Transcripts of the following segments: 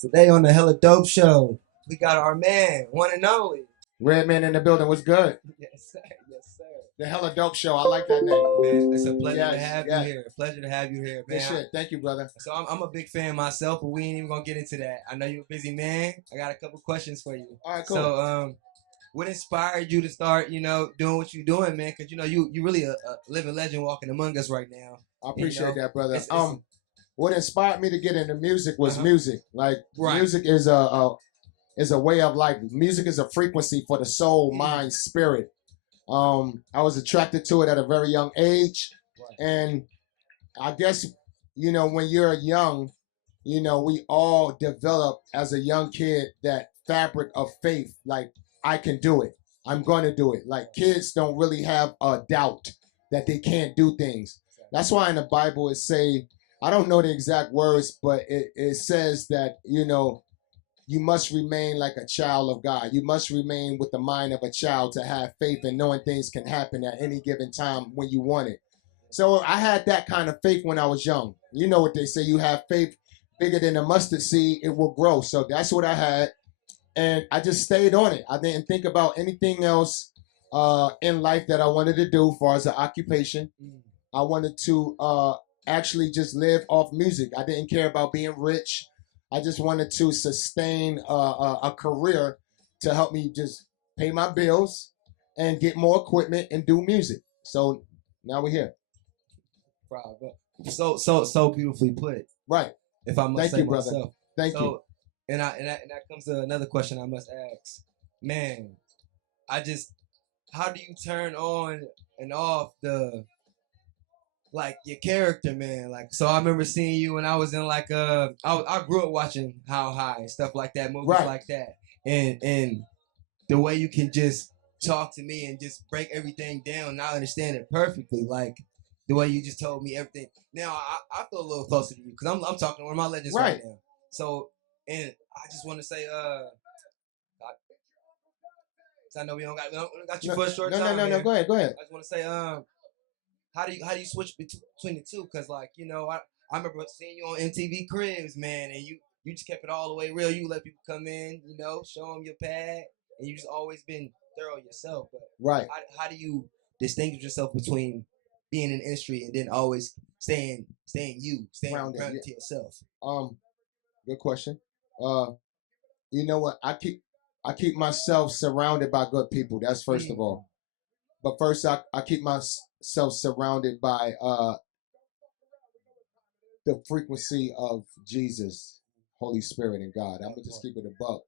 Today on the Hella Dope Show, we got our man, one and only. Redman in the building. What's good? Yes, sir. Yes, sir. The Hella Dope Show. I like that name. Man, it's a pleasure to Yes, have you yes. here. Pleasure to have you here, Good man. shit. Thank you, brother. So I'm a big fan myself, but we ain't even gonna get into that. I know you're a busy man. I got a couple questions for you. All right, cool. So what inspired you to start, doing what you're doing, man? Because you really a living legend walking among us right now. I appreciate that, brother. It's What inspired me to get into music was Uh-huh. music. Like Right. music is a way of life. Music is a frequency for the soul, mind, spirit. I was attracted to it at a very young age, and I guess when you're young, we all develop as a young kid that fabric of faith. Like I can do it. I'm gonna do it. Like kids don't really have a doubt that they can't do things. That's why in the Bible it say, I don't know the exact words, but it says that you must remain like a child of God. You must remain with the mind of a child to have faith and knowing things can happen at any given time when you want it. So I had that kind of faith when I was young. You know what they say, you have faith bigger than a mustard seed, it will grow. So that's what I had. And I just stayed on it. I didn't think about anything else in life that I wanted to do as far as an occupation. I wanted to actually just live off music. I didn't care about being rich. I just wanted to sustain a career to help me just pay my bills and get more equipment and do music. So now we're here. Bro, so beautifully put. Right. If I must Thank say you, brother. myself. Thank you. And that comes to another question I must ask. Man, how do you turn on and off your character, man? Like, so I remember seeing you when I was in I grew up watching How High and stuff like that, movies Right. like that, and the way you can just talk to me and just break everything down, and I understand it perfectly, like the way you just told me everything. Now I feel a little closer to you because I'm talking to one of my legends right now. So, and I just want to say, I know we don't got you for a short time. No. Go ahead. I just want to say, how do you switch between the two? Because I remember seeing you on MTV Cribs, man, and you just kept it all the way real. You let people come in, show them your pad, and you just always been thorough yourself. But right. How do you distinguish yourself between being in the industry and then always staying grounded to yourself? Good question. You know what? I keep myself surrounded by good people. That's first of all. But first, I keep myself surrounded by the frequency of Jesus, Holy Spirit, and God. I'm gonna just keep it a buck.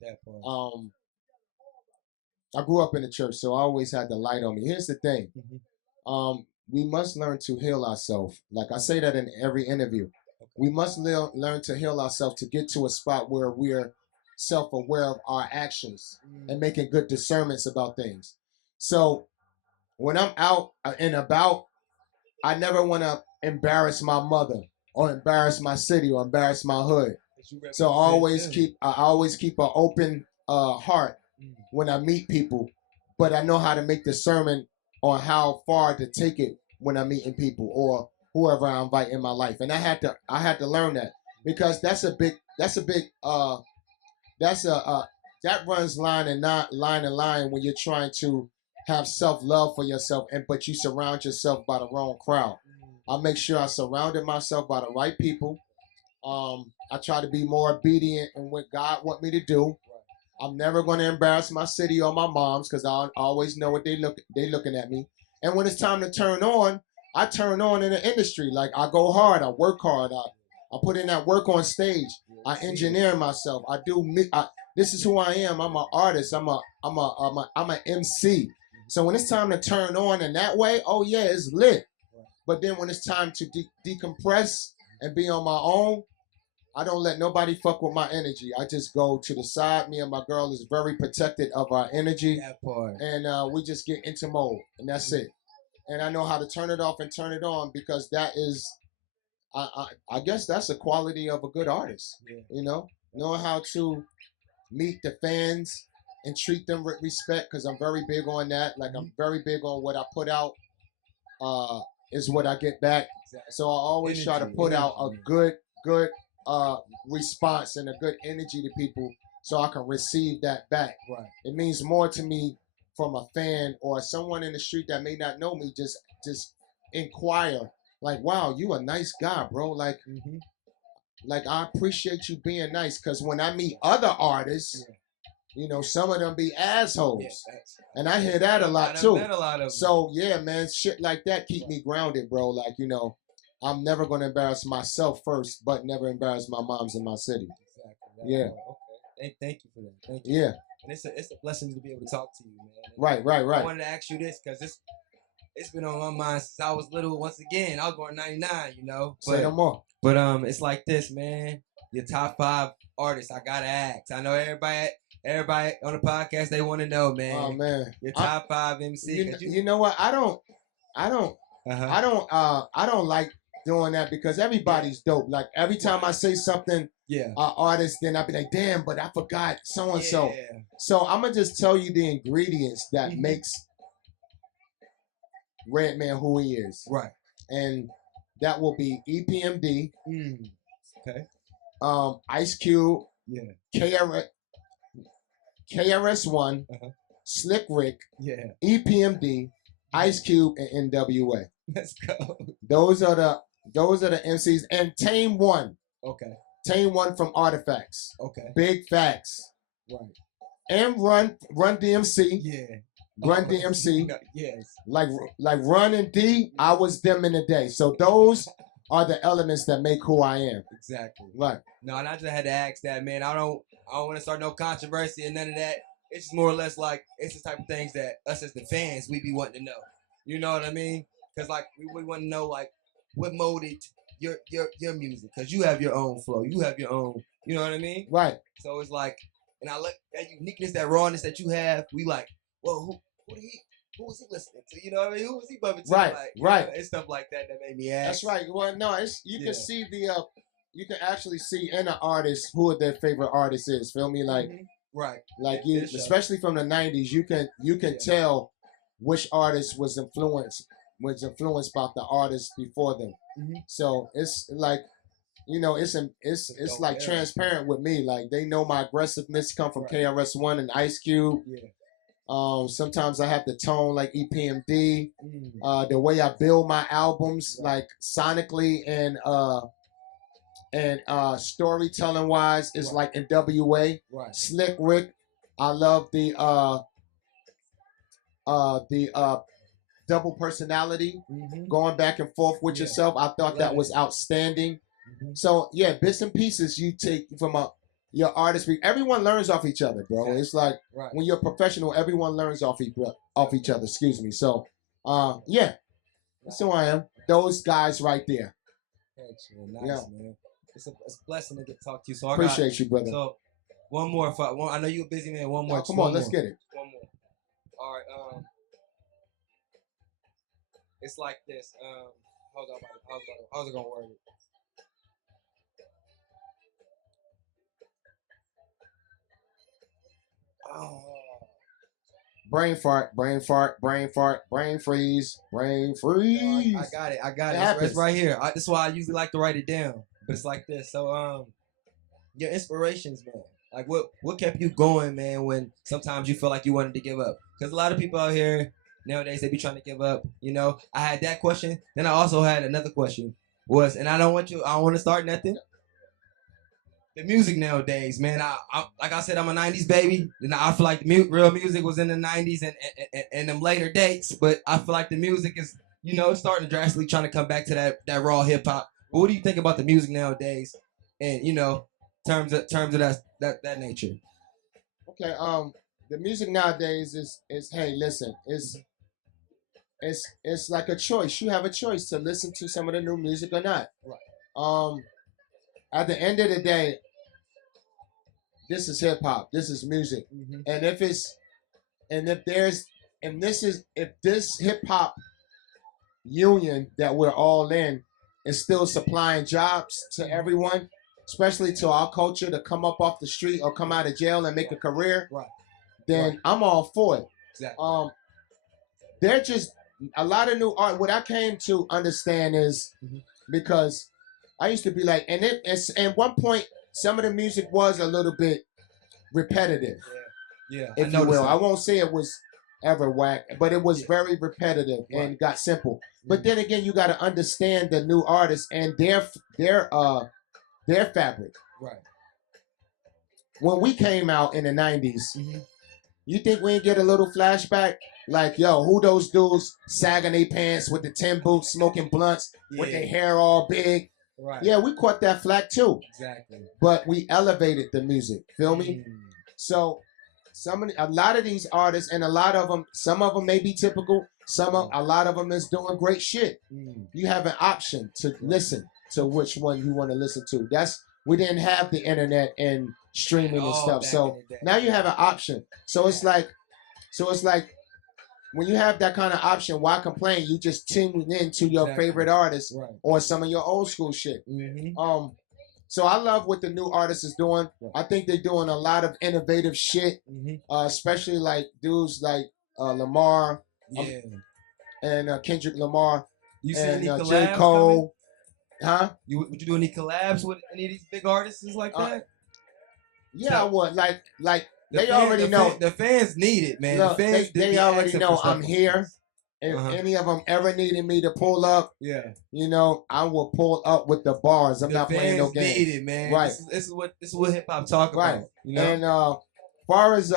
I grew up in the church, so I always had the light on me. Here's the thing. We must learn to heal ourselves. Like I say that in every interview. We must learn to heal ourselves to get to a spot where we're self-aware of our actions and making good discernments about things. So when I'm out and about, I never want to embarrass my mother or embarrass my city or embarrass my hood. So I always keep an open heart when I meet people, but I know how to make discernment on how far to take it when I'm meeting people or whoever I invite in my life. And I had to learn that because that runs line and line when you're trying to have self-love for yourself but you surround yourself by the wrong crowd. I make sure I surrounded myself by the right people. I try to be more obedient in what God want me to do. I'm never going to embarrass my city or my moms because I always know what they looking at me. And when it's time to turn on, I turn on in the industry. Like I go hard, I work hard, I put in that work on stage. I engineer myself. This is who I am. I'm an artist. I'm an MC. So when it's time to turn on in that way, oh yeah, it's lit. But then when it's time to decompress and be on my own, I don't let nobody fuck with my energy. I just go to the side. Me and my girl is very protected of our energy. That part. And we just get into mode, and that's it. And I know how to turn it off and turn it on because that is, I guess that's a quality of a good artist. Yeah. Knowing how to meet the fans and treat them with respect because I'm very big on that. Like I'm very big on what I put out is what I get back. Exactly. So I always try to put out a good response and a good energy to people, so I can receive that back. Right. It means more to me from a fan or someone in the street that may not know me. Just inquire, like, wow, you a nice guy, bro. Like I appreciate you being nice, because when I meet other artists, you know, some of them be assholes. And I hear that a lot too. Met a lot of so yeah, man, shit like that keep me grounded, bro. Like, you know, I'm never gonna embarrass myself first, but never embarrass my moms in my city. Exactly. Yeah. Okay. Thank you for that. Thank you. Yeah. And it's a blessing to be able to talk to you, man. Right. I wanted to ask you this because it's been on my mind since I was little. Once again, I was born in '99, you know. Say no more. But it's like this, man. Your top 5 artists, I gotta ask. I know everybody on the podcast, they want to know, man. Oh man, your top 5 MC. You know what? I don't like doing that, because everybody's dope. Like every time I say something, artist, then I be like, damn, but I forgot so and so. So I'm gonna just tell you the ingredients that makes Redman who he is. Right. And that will be EPMD. Okay. Ice Cube. Yeah. KRS-One. Slick Rick. Yeah. EPMD. Ice Cube and NWA. Let's go. Those are the MCs. And Tame One. Okay. Tame One from Artifacts. Okay. Big Facts. Right. And Run DMC. Yeah. Run DMC. Yes. Like Run and D, I was them in the day. So those are the elements that make who I am. Exactly. Right. No, and I just had to ask that, man. I don't want to start no controversy and none of that. It's just more or less like it's the type of things that us as the fans we be wanting to know. You know what I mean? Because like we want to know like what molded your music, because you have your own flow, you have your own. You know what I mean? Right. So it's like, and I look that uniqueness, that rawness that you have. We like, well, who was he listening to? You know what I mean? Who was he bumping to? Right. Like, right. It's stuff like that made me ask. That's right. Well, no, you can see you can actually see in an artist who their favorite artist is. Feel me? Like. Right. Like you, especially from the '90s, you can tell which artist was influenced by the artists before them. So it's like, you know, it's like transparent with me. Like they know my aggressiveness come from KRS-One and Ice Cube. Yeah. Sometimes I have the tone like EPMD. The way I build my albums, like sonically and storytelling wise is like NWA. Right. Slick Rick, I love the double personality, going back and forth with yourself. I thought that was outstanding. So yeah, bits and pieces you take from your artist. Everyone learns off each other, bro. It's like when you're a professional, everyone learns off each other. Excuse me. So yeah, that's who I am. Those guys right there. Nice, man. It's a blessing to get to talk to you. So I appreciate you, brother. So one more. I know you're a busy man. One more. No, come on, let's get it. One more. All right. It's like this. How's it gonna word it? Oh. Brain fart, brain fart, brain fart, brain freeze, brain freeze. No, I got it. It's right here. That's why I usually like to write it down. But it's like this. So, your inspirations, man. Like, what kept you going, man, when sometimes you feel like you wanted to give up? Because a lot of people out here nowadays, they be trying to give up. You know, I had that question. Then I also had another question. And I don't want to start nothing. The music nowadays, man. I like I said, I'm a '90s baby, and I feel like the real music was in the '90s and them later dates. But I feel like the music is, you know, starting to drastically trying to come back to that raw hip hop. But what do you think about the music nowadays, and you know, terms of that nature? Okay, the music nowadays is hey, listen, it's like a choice. You have a choice to listen to some of the new music or not. Right. At the end of the day, this is hip hop. This is music, and if this hip hop union that we're all in is still supplying jobs to everyone, especially to our culture, to come up off the street or come out of jail and make a career, then I'm all for it. Exactly. They're just a lot of new art. What I came to understand is because I used to be like, it's at one point some of the music was a little bit repetitive, Yeah, if you will. I won't say it was ever whack, but it was very repetitive and got simple. But then again, you got to understand the new artists and their fabric. Right. When we came out in the '90s, you think we didn't get a little flashback? Like, yo, who those dudes sagging their pants with the tin boots, smoking blunts, with their hair all big? Right. Yeah, we caught that flack too. Exactly. But we elevated the music. Feel me? So a lot of these artists, and a lot of them, some of them may be typical. A lot of them is doing great shit. You have an option to listen to which one you want to listen to. We didn't have the internet and streaming and stuff. So now you have an option. So it's like when you have that kind of option, why complain? You just tune into your favorite artist or some of your old school shit. So I love what the new artist is doing. I think they're doing a lot of innovative shit, especially like dudes like Lamar and Kendrick Lamar. You see any collabs J. Cole. Huh? Would you do any collabs with any of these big artists like that? Yeah, I would. Like they already know. The fans need it, man. Look, the fans, they already know I'm here. If any of them ever needed me to pull up, I will pull up with the bars. I'm not playing no games. Need it, man. Right. This is what hip hop talk about. Right. You know? And far as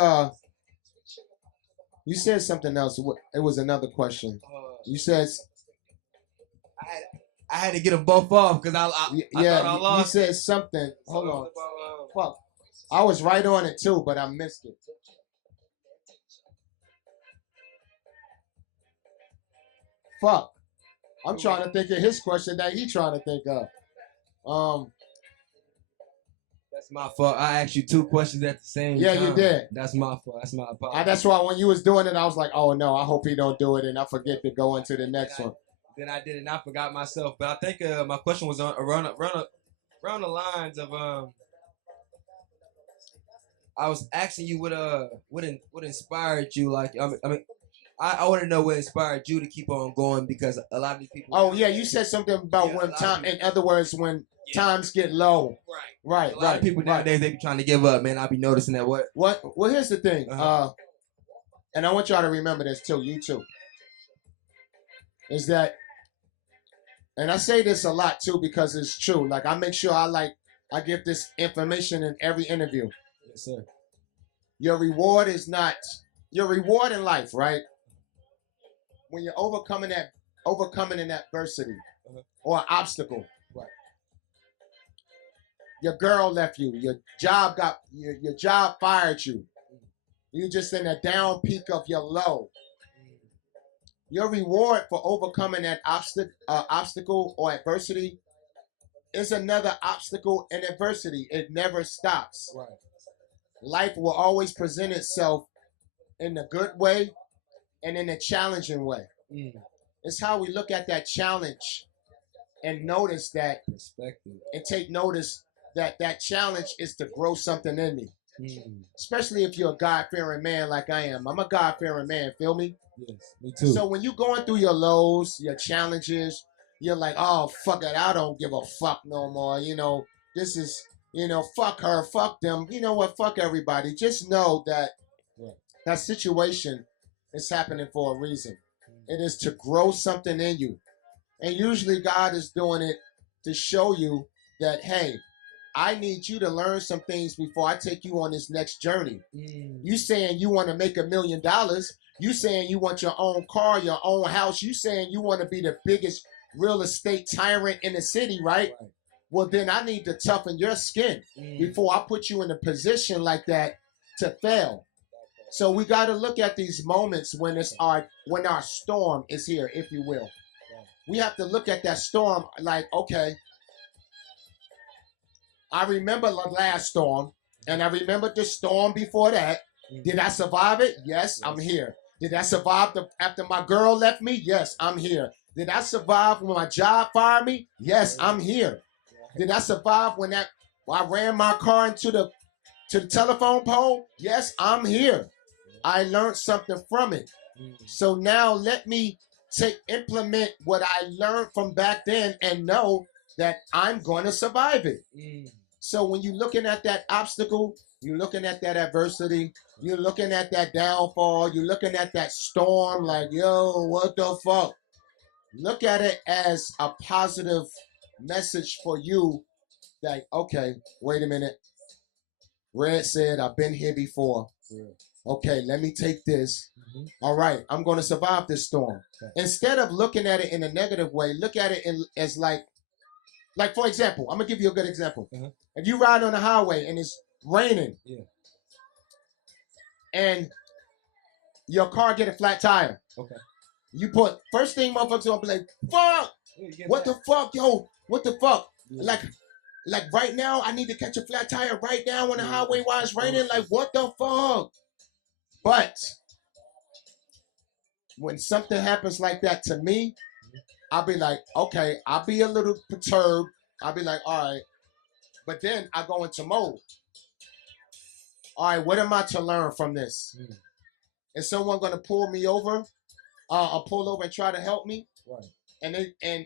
you said something else. It was another question. You said I had to get them both off because I thought I lost. You said something. Hold on. Fuck. I was right on it too, but I missed it. Fuck. I'm trying to think of his question that he trying to think of. That's my fault. I asked you two questions at the same time. Yeah, you did. That's my fault. That's my apology. That's why when you was doing it, I was like, oh no, I hope he don't do it and I forget to go into the next one. Then I did it and I forgot myself. But I think my question was around the lines of I was asking you what inspired you. Like I want to know what inspired you to keep on going because a lot of these people. Oh yeah, you said something about when time. In other words, when times get low. Right. A lot of people nowadays they be trying to give up, man. I be noticing that. What? Well, here's the thing. And I want y'all to remember this too. You too. Is that, and I say this a lot too because it's true. Like I make sure I give this information in every interview. Yes, sir. Your reward is not your reward in life, right? When you're overcoming an adversity or an obstacle. Right. Your girl left you. Your job fired you. You're just in a down peak of your low. Your reward for overcoming that obstacle or adversity is another obstacle and adversity. It never stops. Right. Life will always present itself in the good way and in a challenging way. It's how we look at that challenge and notice that perspective and take notice that that challenge is to grow something in me. Especially if you're a God-fearing man like I am. I'm a God-fearing man, feel me? Yes, me too. So when you're going through your lows, your challenges, you're like, oh, fuck it, I don't give a fuck no more. This is, fuck her, fuck them. You know what, fuck everybody. Just know that that situation is happening for a reason. It is to grow something in you. And usually God is doing it to show you that, hey, I need you to learn some things before I take you on this next journey. You saying you want to make $1 million. You saying you want your own car, your own house. You saying you want to be the biggest real estate tyrant in the city, right? Well, then I need to toughen your skin before I put you in a position like that to fail. So we got to look at these moments when our storm is here, if you will. We have to look at that storm like, okay, I remember the last storm, and I remember the storm before that. Did I survive it? Yes, I'm here. Did I survive after my girl left me? Yes, I'm here. Did I survive when my job fired me? Yes, I'm here. Did I survive when I ran my car into the telephone pole? Yes, I'm here. I learned something from it. So now let me implement what I learned from back then and know that I'm going to survive it. Mm. So when you're looking at that obstacle, you're looking at that adversity, you're looking at that downfall, you're looking at that storm, like, yo, what the fuck? Look at it as a positive message for you that, okay, wait a minute. Red said, I've been here before. Okay, let me take this. Mm-hmm. All right, I'm going to survive this storm. Okay. Instead of looking at it in a negative way, look at it as like for example, I'm going to give you a good example. Uh-huh. If you ride on the highway and it's raining, and your car get a flat tire, okay, you put, first thing motherfuckers gonna be like, fuck, what the fuck, yo, what the fuck? Yeah. Like right now, I need to catch a flat tire right now on the highway while it's raining. Like, what the fuck? But when something happens like that to me, I'll be like, okay, I'll be a little perturbed. I'll be like, all right. But then I go into mode. All right, what am I to learn from this? Is someone going to pull me over? Or pull over and try to help me? Right. And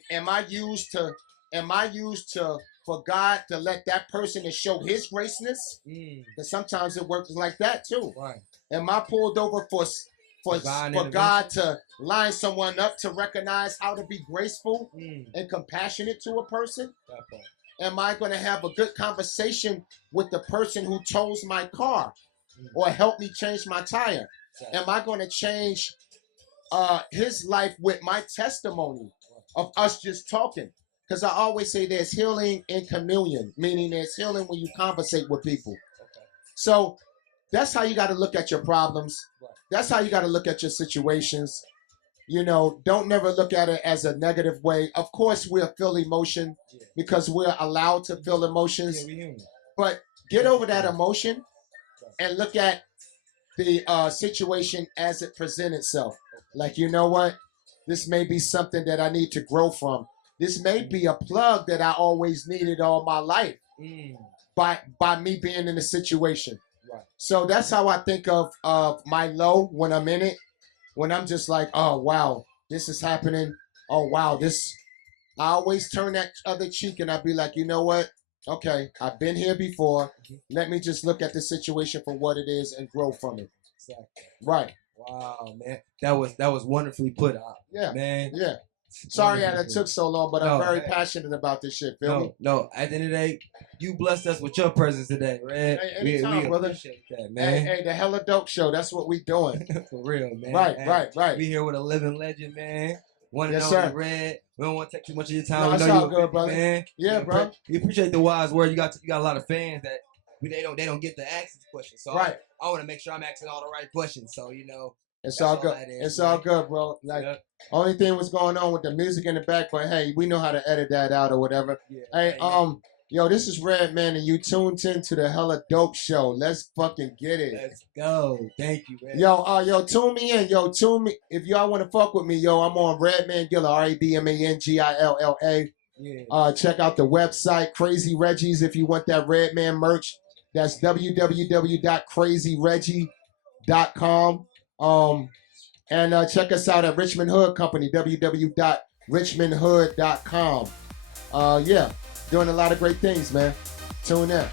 am I used to for God to let that person to show his graceness? Because sometimes it works like that too. Right. Am I pulled over for God to line someone up to recognize how to be graceful and compassionate to a person? Am I going to have a good conversation with the person who tows my car or help me change my tire? Exactly. Am I going to change his life with my testimony of us just talking? Because I always say there's healing in communion, meaning there's healing when you conversate with people. Okay. So that's how you got to look at your problems. Right. That's how you got to look at your situations. You know, don't never look at it as a negative way. Of course, we'll feel emotion because we're allowed to feel emotions. But get over that emotion and look at the situation as it presents itself. Like, you know what? This may be something that I need to grow from. This may be a plug that I always needed all my life by me being in a situation. Right. So that's how I think of my low when I'm in it. When I'm just like, oh, wow, this is happening. Oh, wow, this. I always turn that other cheek and I'll be like, you know what? Okay, I've been here before. Let me just look at the situation for what it is and grow from it. Exactly. Right. Wow, man. That was wonderfully put out. Yeah. Man. Yeah. Sorry that it took so long, but I'm very passionate about this shit. Feel me? No. At the end of the day, you blessed us with your presence today, Red. Hey, anytime, we brother. Appreciate that, man. Hey, the Hella Dope Show. That's what we doing. For real, man. Right. We here with a living legend, man. One and only Red. We don't want to take too much of your time. No, we know all good, brother. Man. Yeah, bro. We appreciate the wise word. You got a lot of fans that they don't get to ask these questions. So I want to make sure I'm asking all the right questions. So you know. It's all good. It's all good, bro. Like, only thing was going on with the music in the back, but hey, we know how to edit that out or whatever. Yeah, hey, yo, this is Redman, and you tuned in to the Hella Dope Show. Let's fucking get it. Let's go. Thank you, man. Yo, tune me in. Yo, tune me. If y'all want to fuck with me, yo, I'm on Redman Gilla, RADMANGILLA. Yeah. Check out the website, Crazy Reggie's, if you want that Redman merch. That's www.crazyreggie.com. And check us out at Richmond Hood Company, www.richmondhood.com. Yeah, doing a lot of great things, man. Tune in.